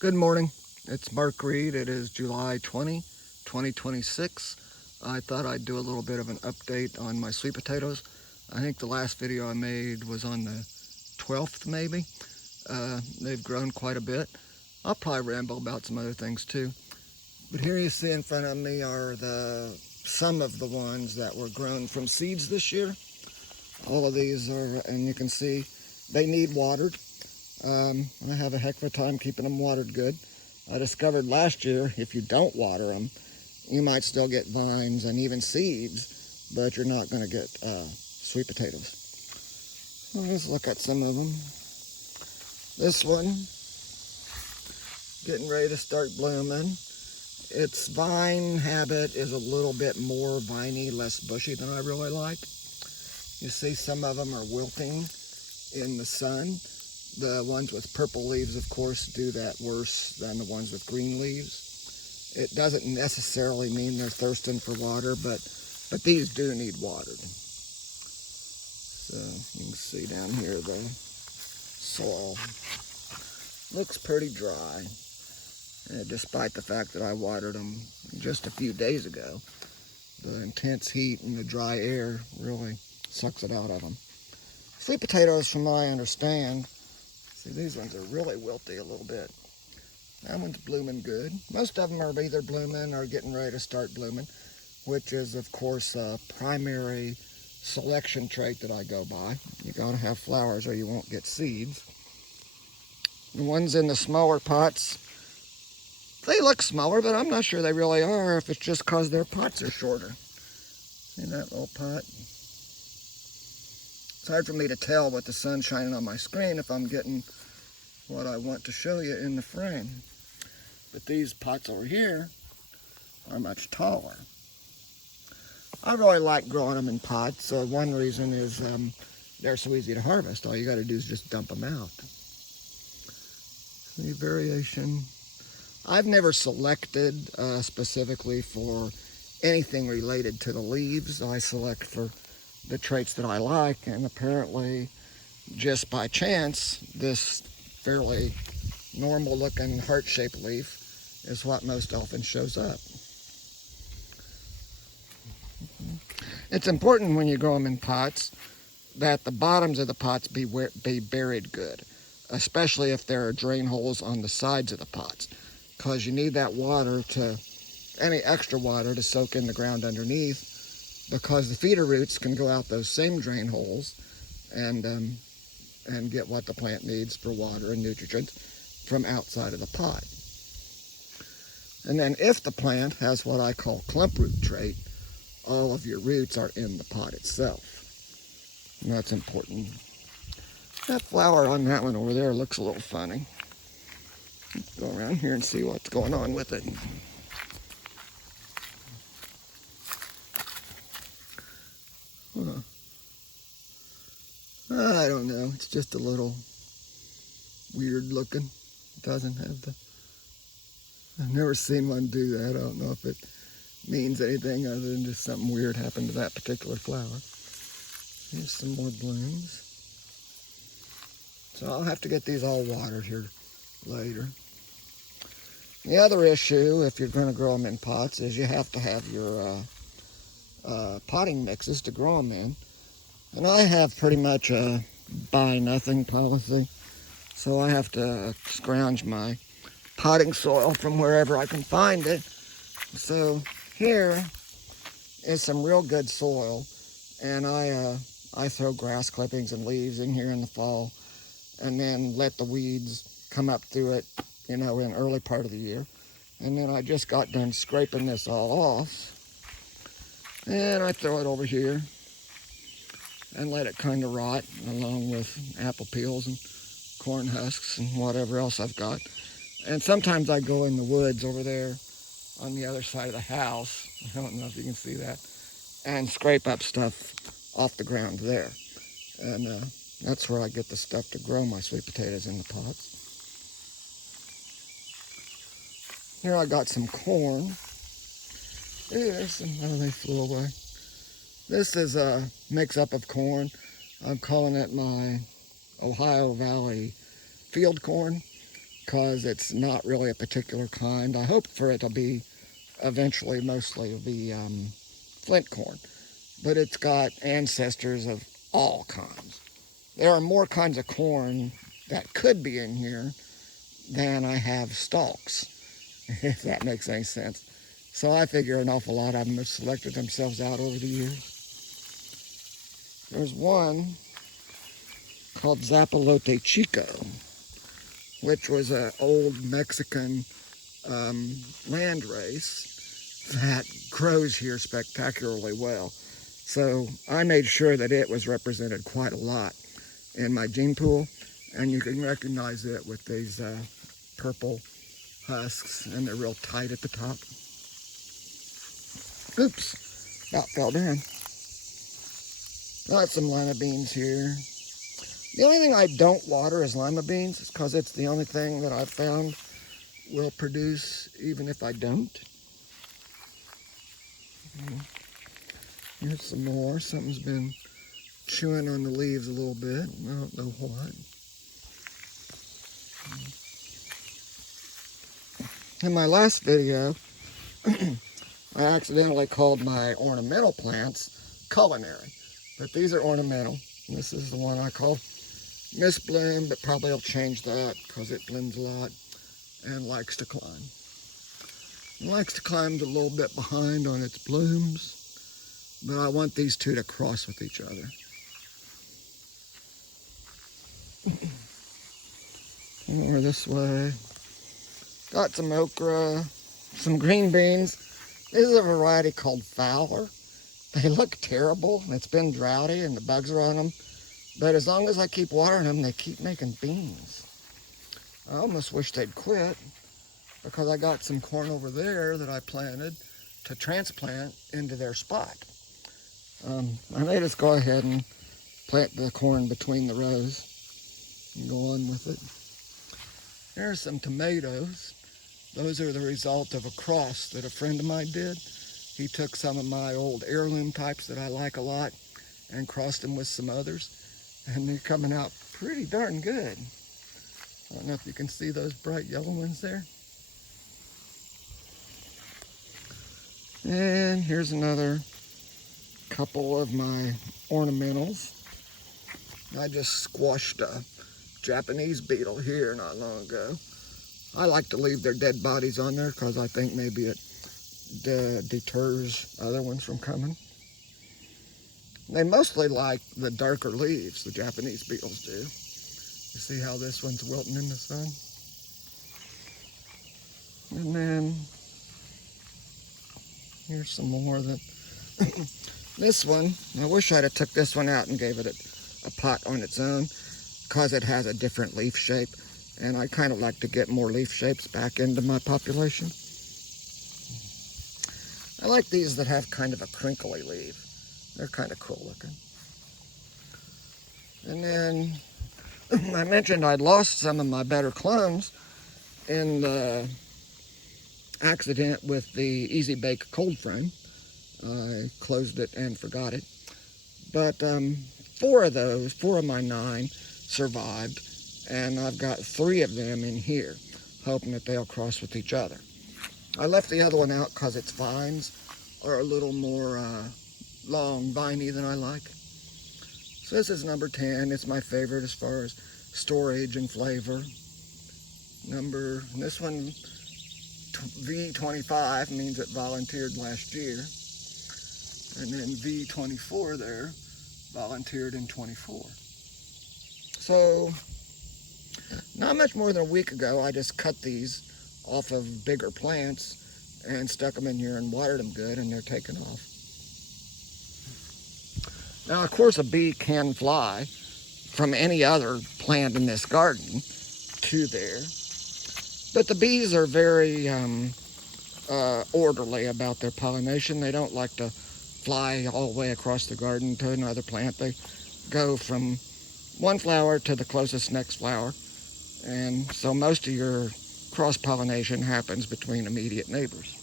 Good morning. It's Mark Reed. It is July 20, 2026. I thought I'd do a little bit of an update on my sweet potatoes. I think the last video I made was on the 12th, maybe. They've grown quite a bit. I'll probably ramble about some other things too. But here you see in front of me are some of the ones that were grown from seeds this year. All of these are, and you can see they need watered. I have a heck of a time keeping them watered good. I discovered last year if you don't water them, you might still get vines and even seeds, but you're not going to get sweet potatoes. So let's look at some of them. This one, getting ready to start blooming. Its vine habit is a little bit more viney, less bushy than I really like. You see some of them are wilting in the sun. The ones with purple leaves, of course, do that worse than the ones with green leaves. It doesn't necessarily mean they're thirsting for water, but these do need watered. So you can see down here the soil looks pretty dry, despite the fact that I watered them just a few days ago. The intense heat and the dry air really sucks it out of them. Sweet potatoes, from what I understand, see, these ones are really wilty a little bit. That one's blooming good. Most of them are either blooming or getting ready to start blooming, which is, of course, a primary selection trait that I go by. You gotta have flowers or you won't get seeds. The ones in the smaller pots, they look smaller, but I'm not sure they really are, if it's just because their pots are shorter. See that little pot? It's hard for me to tell with the sun shining on my screen if I'm getting what I want to show you in the frame. But these pots over here are much taller. I really like growing them in pots. One reason is they're so easy to harvest. All you got to do is just dump them out. See variation. I've never selected specifically for anything related to the leaves. I select for the traits that I like, and apparently just by chance this fairly normal looking heart-shaped leaf is what most often shows up. It's important when you grow them in pots that the bottoms of the pots be buried good, especially if there are drain holes on the sides of the pots, because you need that water any extra water to soak in the ground underneath, because the feeder roots can go out those same drain holes and get what the plant needs for water and nutrients from outside of the pot. And then if the plant has what I call clump root trait, all of your roots are in the pot itself. And that's important. That flower on that one over there looks a little funny. Let's go around here and see what's going on with it. Huh. I don't know. It's just a little weird looking. It doesn't have I've never seen one do that. I don't know if it means anything other than just something weird happened to that particular flower. Here's some more blooms. So I'll have to get these all watered here later. The other issue, if you're going to grow them in pots, is you have to have your potting mixes to grow them in. And I have pretty much a buy nothing policy. So I have to scrounge my potting soil from wherever I can find it. So here is some real good soil, and I throw grass clippings and leaves in here in the fall, and then let the weeds come up through it, in the early part of the year. And then I just got done scraping this all off, and I throw it over here and let it kind of rot along with apple peels and corn husks and whatever else I've got. And sometimes I go in the woods over there on the other side of the house, I don't know if you can see that, and scrape up stuff off the ground there. And that's where I get the stuff to grow my sweet potatoes in the pots. Here I got some corn. There's some, oh, they flew away. This is a mix-up of corn. I'm calling it my Ohio Valley field corn. because it's not really a particular kind. I hope for it to be eventually mostly the flint corn, but it's got ancestors of all kinds. There are more kinds of corn that could be in here than I have stalks, if that makes any sense. So I figure an awful lot of them have selected themselves out over the years. There's one called Zapalote Chico, which was an old Mexican land race that grows here spectacularly well. So I made sure that it was represented quite a lot in my gene pool, and you can recognize it with these purple husks, and they're real tight at the top. Oops, about fell down. Got some lima beans here. The only thing I don't water is lima beans, it's because it's the only thing that I've found will produce even if I don't. Here's some more. Something's been chewing on the leaves a little bit. I don't know what. In my last video, I accidentally called my ornamental plants culinary, but these are ornamental. And this is the one I call Miss Bloom, but probably I'll change that because it blooms a lot and likes to climb. It likes to climb a little bit behind on its blooms, but I want these two to cross with each other. Over this way. Got some okra, some green beans. This is a variety called Fowler. They look terrible. It's been droughty and the bugs are on them. But as long as I keep watering them, they keep making beans. I almost wish they'd quit because I got some corn over there that I planted to transplant into their spot. I may just go ahead and plant the corn between the rows and go on with it. There's some tomatoes. Those are the result of a cross that a friend of mine did. He took some of my old heirloom types that I like a lot and crossed them with some others. And they're coming out pretty darn good. I don't know if you can see those bright yellow ones there. And here's another couple of my ornamentals. I just squashed a Japanese beetle here not long ago. I like to leave their dead bodies on there because I think maybe it deters other ones from coming. They mostly like the darker leaves, the Japanese beetles do. You see how this one's wilting in the sun? And then here's some more that this one, I wish I'd have took this one out and gave it a pot on its own because it has a different leaf shape, and I kind of like to get more leaf shapes back into my population. I like these that have kind of a crinkly leaf. They're kind of cool looking. And then I mentioned I'd lost some of my better clones in the accident with the Easy Bake cold frame. I closed it and forgot it. But 4 of my 9 survived, and I've got 3 of them in here, hoping that they'll cross with each other. I left the other one out because its vines are a little more long, viney than I like. So this is number 10. It's my favorite as far as storage and flavor. This one, V25, means it volunteered last year. And then V24 there, volunteered in 24. So, not much more than a week ago, I just cut these off of bigger plants and stuck them in here and watered them good, and they're taking off. Now, of course, a bee can fly from any other plant in this garden to there, but the bees are very orderly about their pollination. They don't like to fly all the way across the garden to another plant. They go from one flower to the closest next flower, and so most of your cross-pollination happens between immediate neighbors.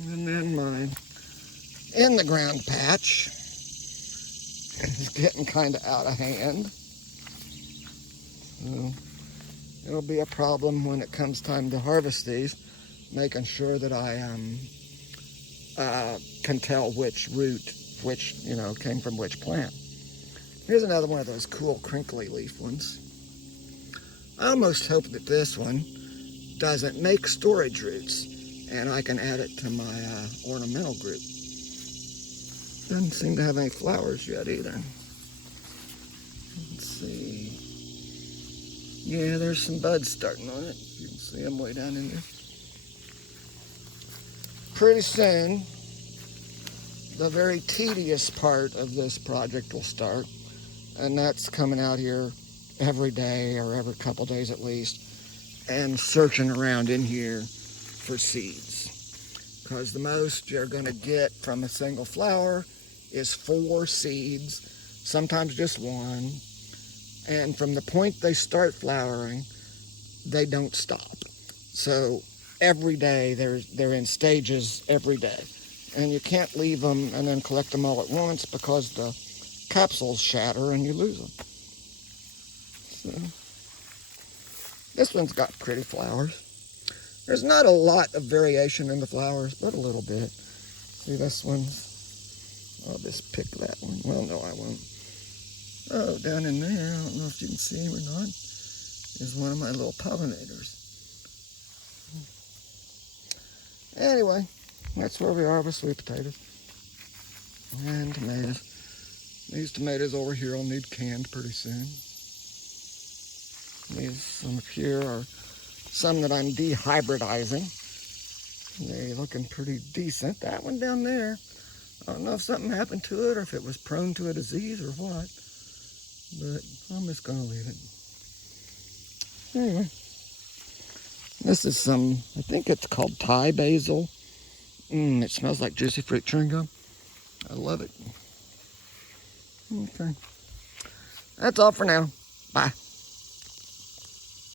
And then my in-the-ground patch is getting kind of out of hand. So It'll be a problem when it comes time to harvest these, making sure that I can tell which root, came from which plant. Here's another one of those cool crinkly leaf ones. I almost hope that this one doesn't make storage roots and I can add it to my ornamental group. Doesn't seem to have any flowers yet either. Let's see. Yeah, there's some buds starting on it. You can see them way down in there. Pretty soon, the very tedious part of this project will start, and that's coming out here every day or every couple days at least and searching around in here for seeds, because the most you're going to get from a single flower is 4 seeds, sometimes just 1, and from the point they start flowering they don't stop. So every day they're in stages every day, and you can't leave them and then collect them all at once because the capsules shatter and you lose them. So this one's got pretty flowers. There's not a lot of variation in the flowers, but a little bit. See, this one's, I'll just pick that one. Well, no, I won't. Oh, down in there, I don't know if you can see him or not, is one of my little pollinators. Anyway, that's where we are with sweet potatoes and tomatoes. These tomatoes over here will need canned pretty soon. These some up here are some that I'm dehybridizing. They're looking pretty decent. That one down there, I don't know if something happened to it or if it was prone to a disease or what, but I'm just gonna leave it. Anyway, this is some, I think it's called Thai basil. It smells like juicy fruit chewing gum. I love it. Okay. That's all for now. Bye.